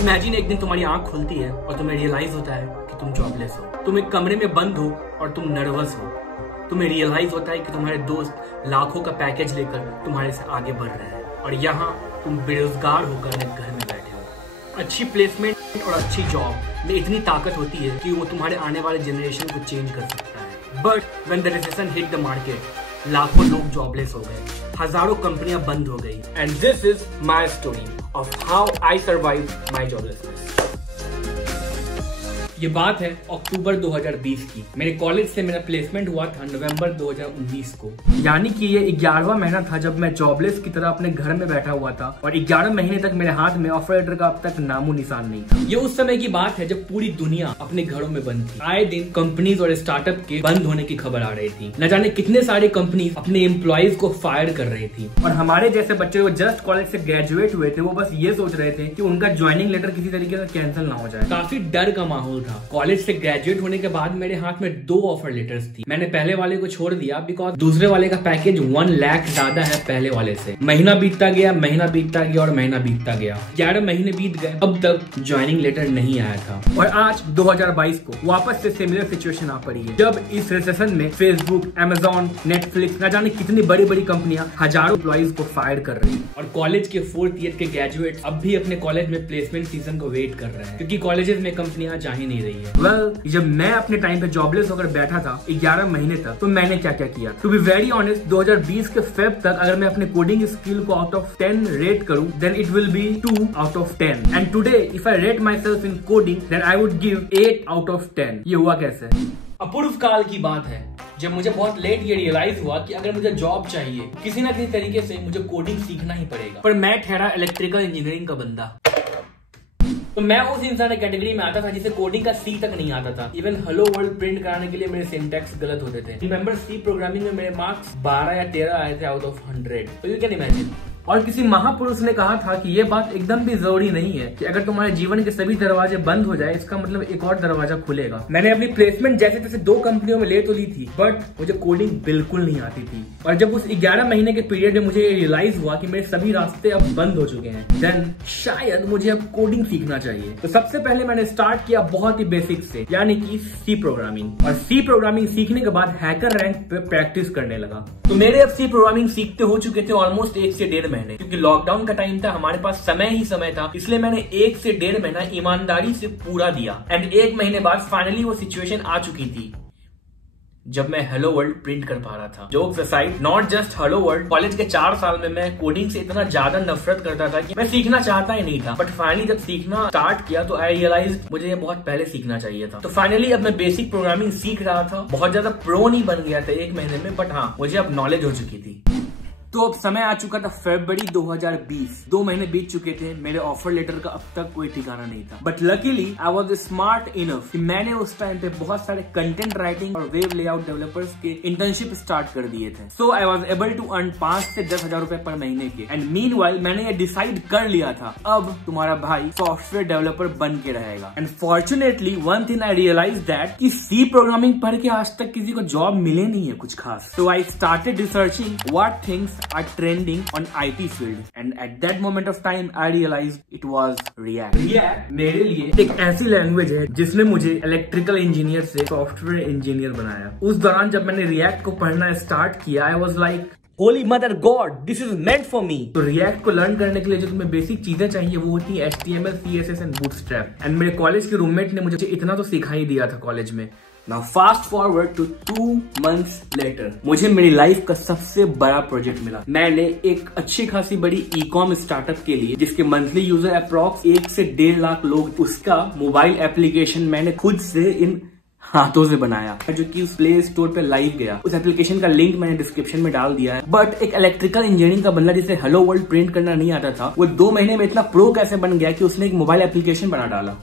Imagine एक दिन तुम्हारी आंख खुलती है और तुम्हें रियलाइज होता है कि तुम जॉबलेस हो। तुम एक कमरे में बंद हो और तुम नर्वस हो। तुम्हें रियलाइज होता है कि तुम्हारे दोस्त लाखों का पैकेज लेकर तुम्हारे से आगे बढ़ रहे हैं और यहाँ तुम बेरोजगार होकर एक घर में बैठे हो। अच्छी प्लेसमेंट और अच्छी जॉब में इतनी ताकत होती है कि वो तुम्हारे आने वाले जनरेशन को चेंज कर सकता है। But when the recession hit the market, लाखों लोग जॉबलेस हो गए, हजारों कंपनियां बंद हो गई। And this is my story of how I survive my joblessness. ये बात है अक्टूबर 2020 की। मेरे कॉलेज से मेरा प्लेसमेंट हुआ था नवंबर 2019 को। यानी कि ये 11वां महीना था जब मैं जॉबलेस की तरह अपने घर में बैठा हुआ था और 11 महीने तक मेरे हाथ में ऑफर लेटर का अब तक नामो निशान नहीं था। ये उस समय की बात है जब पूरी दुनिया अपने घरों में बंद थी। आए दिन कंपनीज और स्टार्टअप के बंद होने की खबर आ रही थी। न जाने कितने सारे कंपनीज अपने एम्प्लॉयज को फायर कर रही थी और हमारे जैसे बच्चे जो जस्ट कॉलेज से ग्रेजुएट हुए थे वो बस ये सोच रहे थे कि उनका ज्वाइनिंग लेटर किसी तरीके से कैंसिल ना हो जाए। काफी डर का माहौल। कॉलेज से ग्रेजुएट होने के बाद मेरे हाथ में 2 ऑफर लेटर्स थी। मैंने पहले वाले को छोड़ दिया बिकॉज दूसरे वाले का पैकेज 1 लाख ज्यादा है पहले वाले से। महीना बीतता गया और महीना बीतता गया। 11 महीने बीत गए, अब तक ज्वाइनिंग लेटर नहीं आया था। और आज 2022 को वापस से सिमिलर सिचुएशन आ पड़ी है जब इस रिसेशन में फेसबुक, अमेजॉन, नेटफ्लिक्स, न जाने कितनी बड़ी बड़ी कंपनियां हजारों एम्प्लॉइज को फायर कर रही है। और कॉलेज के 4th ईयर के ग्रेजुएट अब भी अपने कॉलेज में प्लेसमेंट सीजन को वेट कर रहे हैं क्योंकि कॉलेजेस में कंपनियां जा ही नहीं रही है। जब मैं अपने टाइम पे जॉबलेस होकर बैठा था 11 महीने तक, तो मैंने क्या क्या किया। टू बी वेरी ऑनेस्ट, 2020 के फेब तक अगर मैं अपने कोडिंग स्किल को आउट ऑफ 10 रेट करूं, then it will be 2 out of 10। And today if I rate myself in coding, then I would give 8 out of 10। ये हुआ कैसे? अपूर्व काल की बात है जब मुझे बहुत लेट ये रियलाइज हुआ कि अगर मुझे जॉब चाहिए किसी ना किसी तरीके से मुझे कोडिंग सीखना ही पड़ेगा। पर मैं ठहरा इलेक्ट्रिकल इंजीनियरिंग का बंदा। तो मैं उस इंसान कैटेगरी में आता था जिसे कोडिंग का सी तक नहीं आता था। इवन हेलो वर्ल्ड प्रिंट कराने के लिए मेरे सिंटैक्स गलत होते थे। रिमेंबर सी प्रोग्रामिंग में मेरे मार्क्स 12 या 13 आए थे आउट ऑफ 100। तो यू कैन इमेजिन। और किसी महापुरुष ने कहा था कि ये बात एकदम भी जरूरी नहीं है कि अगर तुम्हारे जीवन के सभी दरवाजे बंद हो जाए इसका मतलब एक और दरवाजा खुलेगा। मैंने अपनी प्लेसमेंट जैसे तैसे 2 कंपनियों में ले तो ली थी, बट मुझे कोडिंग बिल्कुल नहीं आती थी। और जब उस 11 महीने के पीरियड में मुझे रियलाइज हुआ कि मेरे सभी रास्ते अब बंद हो चुके हैं, देन शायद मुझे अब कोडिंग सीखना चाहिए। तो सबसे पहले मैंने स्टार्ट किया बहुत ही बेसिक से, यानी कि सी प्रोग्रामिंग। और सी प्रोग्रामिंग सीखने के बाद हैकर रैंक पे प्रैक्टिस करने लगा। तो मेरे अब सी प्रोग्रामिंग सीखते हो चुके थे ऑलमोस्ट 1 से 1.5 महीने, क्योंकि लॉकडाउन का टाइम था, हमारे पास समय ही समय था, इसलिए मैंने 1 से 1.5 महीना ईमानदारी से पूरा दिया। एंड 1 महीने बाद फाइनली वो सिचुएशन आ चुकी थी जब मैं हेलो वर्ल्ड प्रिंट कर पा रहा था। Jokes aside, not just hello world, college के 4 साल में मैं कोडिंग से इतना ज्यादा नफरत करता था कि मैं सीखना चाहता ही नहीं था। बट फाइनली जब सीखना स्टार्ट किया तो आई रियलाइज मुझे ये बहुत पहले सीखना चाहिए था। तो फाइनली अब मैं बेसिक प्रोग्रामिंग सीख रहा था। बहुत ज्यादा प्रो नहीं बन गया था 1 महीने में, बट हाँ मुझे अब नॉलेज हो चुकी थी। तो अब समय आ चुका था फरवरी 2020। 2 महीने बीत चुके थे, मेरे ऑफर लेटर का अब तक कोई ठिकाना नहीं था। But luckily I was smart enough कि मैंने उस टाइम पे बहुत सारे कंटेंट राइटिंग और वेब लेआउट डेवलपर्स के इंटर्नशिप स्टार्ट कर दिए थे। So I was able to earn 5 से 10,000 रुपए पर महीने के। एंड मीनवाइल मैंने ये डिसाइड कर लिया था, अब तुम्हारा भाई सॉफ्टवेयर डेवलपर बन के रहेगा। And fortunately one thing I realize that कि सी प्रोग्रामिंग पढ़ के आज तक किसी को जॉब मिले नहीं है कुछ खास। So I started researching what things are trending on IT field, and at that moment of time I realized it was React. React मेरे लिए एक ऐसी लैंग्वेज है जिसने मुझे इलेक्ट्रिकल इंजीनियर से सॉफ्टवेयर इंजीनियर बनाया। उस दौरान जब मैंने React को पढ़ना स्टार्ट किया, I was like Holi mother God, this is meant for me. तो रिएक्ट को लर्न करने के लिए जो तुम्हें बेसिक चीजें चाहिए वो होती है HTML, CSS and bootstrap. And मेरे कॉलेज के रूममेट ने मुझे इतना तो सिखा ही दिया था कॉलेज में। Now fast forward to 2 months later, मुझे मेरी लाइफ का सबसे बड़ा प्रोजेक्ट मिला। मैंने एक अच्छी खासी बड़ी ई-कॉम स्टार्टअप के लिए, जिसके मंथली यूजर अप्रॉक्स 1 से 1.5 लाख लोग, उसका मोबाइल एप्लीकेशन मैंने खुद से इन हाथों से बनाया, जो कि उस प्ले स्टोर पे लाइव गया। उस एप्लीकेशन का लिंक मैंने डिस्क्रिप्शन में डाल दिया है। बट एक इलेक्ट्रिकल इंजीनियरिंग का बंदा जिसे हेलो वर्ल्ड प्रिंट करना नहीं आता था, वो 2 महीने में इतना प्रो कैसे बन गया कि उसने एक मोबाइल एप्लीकेशन बना डाला।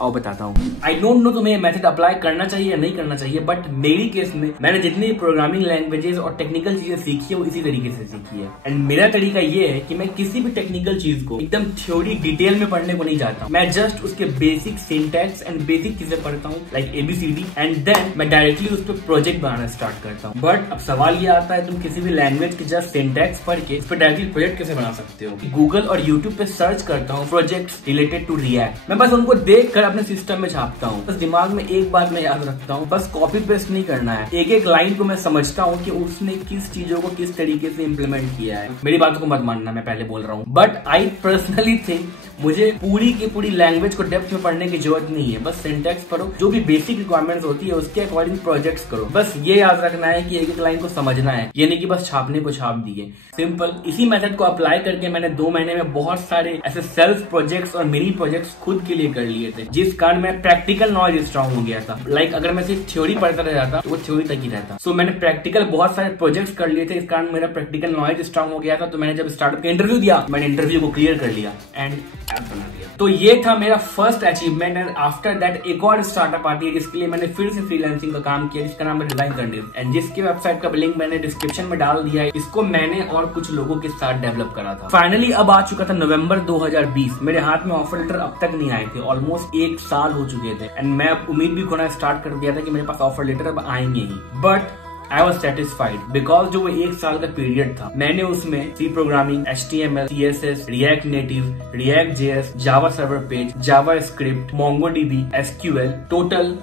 आओ बताता हूँ। आई डोंट नो तुम्हें मेथड अप्लाई करना चाहिए या नहीं करना चाहिए, बट मेरी केस में मैंने जितनी प्रोग्रामिंग लैंग्वेजेस और टेक्निकल चीजें सीखी है वो इसी तरीके से सीखी है। एंड मेरा तरीका ये है कि मैं किसी भी टेक्निकल चीज को एकदम थ्योरी डिटेल में पढ़ने को नहीं जाता, मैं जस्ट उसके बेसिक सिंटैक्स एंड बेसिक चीजें पढ़ता हूँ, लाइक ABCD, एंड देन मैं डायरेक्टली उस पर प्रोजेक्ट बनाना स्टार्ट करता हूँ। बट अब सवाल ये आता है, तुम किसी भी लैंग्वेज के जस्ट सिंटैक्स पढ़ के उस पर डायरेक्टली प्रोजेक्ट कैसे बना सकते हो? गूगल और यूट्यूब पे सर्च करता हूँ प्रोजेक्ट्स रिलेटेड टू रिएक्ट, मैं बस उनको देख कर अपने सिस्टम में छापता हूँ। बस दिमाग में एक बात मैं याद रखता हूँ, बस कॉपी पेस्ट नहीं करना है, एक एक लाइन को मैं समझता हूँ कि उसने किस चीजों को किस तरीके से इम्प्लीमेंट किया है। मेरी बातों को मत मानना, मैं पहले बोल रहा हूँ, बट आई पर्सनली थिंक मुझे पूरी की पूरी लैंग्वेज को डेप्थ में पढ़ने की जरूरत नहीं है। बस सिंटैक्स पढ़ो, जो भी बेसिक रिक्वायरमेंट्स होती है उसके अकॉर्डिंग प्रोजेक्ट्स करो। बस ये याद रखना है कि एक एक लाइन को समझना है, ये नहीं कि बस छापने को छाप दिए। सिंपल। इसी मेथड को अप्लाई करके मैंने 2 महीने में बहुत सारे ऐसे सेल्फ प्रोजेक्ट्स और मिनी प्रोजेक्ट्स खुद के लिए कर लिए थे, जिस कारण मैं प्रैक्टिकल नॉलेज स्ट्रॉन्ग हो गया था। लाइक अगर मैं सिर्फ थ्योरी पढ़ता रह जाता तो वो थ्योरी तक ही रहता। सो मैंने प्रैक्टिकल बहुत सारे प्रोजेक्ट्स कर लिए थे, इस कारण मेरा प्रैक्टिकल नॉलेज स्ट्रॉन्ग हो गया था। तो मैंने जब स्टार्टअप का इंटरव्यू दिया, मैंने इंटरव्यू को क्लियर कर लिया एंड ऐप बना दिया। तो ये था मेरा first achievement. And after that एक और स्टार्टअप आती है जिसके लिए मैंने फिर से फ्रीलांसिंग का काम किया, जिसका नाम है डिजाइन सर्टिस, एंड जिसकी वेबसाइट का लिंक मैंने डिस्क्रिप्शन में डाल दिया है। इसको मैंने और कुछ लोगों के साथ डेवलप करा था। फाइनली अब आ चुका था नवंबर 2020। मेरे हाथ में ऑफर लेटर अब तक नहीं आए थे, ऑलमोस्ट 1 साल हो चुके थे। एंड मैं अब उम्मीद भी खोना स्टार्ट कर दिया था कि मेरे पास ऑफर लेटर अब आएंगे ही। But I was satisfied because जो वो 1 साल का पीरियड था, मैंने उसमें C programming, HTML, CSS, React Native, React JS, Java Server Page, JavaScript, MongoDB, SQL, total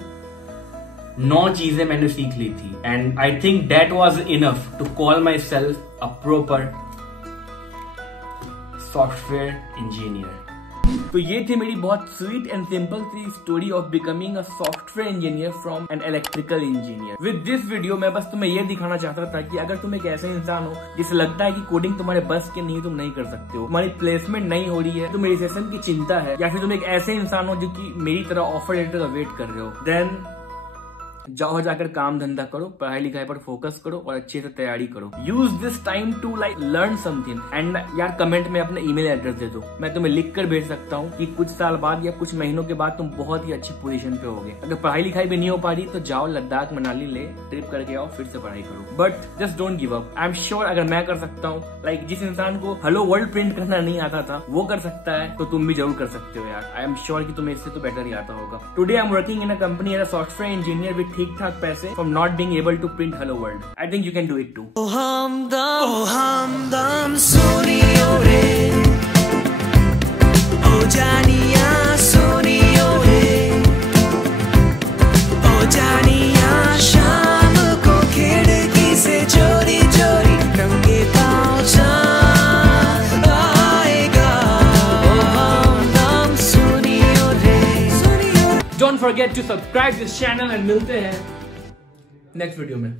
9 चीजें मैंने सीख ली थी। And I think that was enough to call myself a proper software engineer. तो ये थी मेरी बहुत स्वीट एंड सिंपल सी story of becoming a software engineer from an electrical engineer. With this video मैं बस तुम्हें ये दिखाना चाहता था कि अगर तुम एक ऐसे इंसान हो जिसे लगता है कि कोडिंग तुम्हारे बस के नहीं, तुम नहीं कर सकते हो, तुम्हारी प्लेसमेंट नहीं हो रही है, तुम्हें रिसेशन की चिंता है, या फिर तुम एक ऐसे इंसान हो जो कि मेरी तरह ऑफर लेटर का वेट कर रहे हो, देन जाओ जाकर काम धंधा करो, पढ़ाई लिखाई पर फोकस करो और अच्छे से तैयारी करो। Use this time to like learn something. And यार कमेंट में अपना ईमेल एड्रेस दे दो, मैं तुम्हें लिख कर भेज सकता हूँ कि कुछ साल बाद या कुछ महीनों के बाद तुम बहुत ही अच्छी पोजीशन पे होगे। अगर पढ़ाई लिखाई भी नहीं हो पा रही तो जाओ लद्दाख मनाली ले ट्रिप करके आओ, फिर से पढ़ाई करो, but just don't give up. I am sure अगर मैं कर सकता हूँ, लाइक जिस इंसान को हेलो वर्ल्ड प्रिंट करना नहीं आता था वो कर सकता है, तो तुम भी जरूर कर सकते हो यार। आई एम श्योर कि तुम्हें इससे तो बेटर ही आता होगा। Today I am working in a company as a software engineer with ठीक ठाक पैसे from not being able to print hello world. I think you can do it too. Oh hamdam soniyo re, oh janiya soniyo re, oh janiya sham ko khidki se chori chori nange paanv chand aayega, oh hamdam soniyo re. Don't forget to subscribe this channel and milte hain next video में।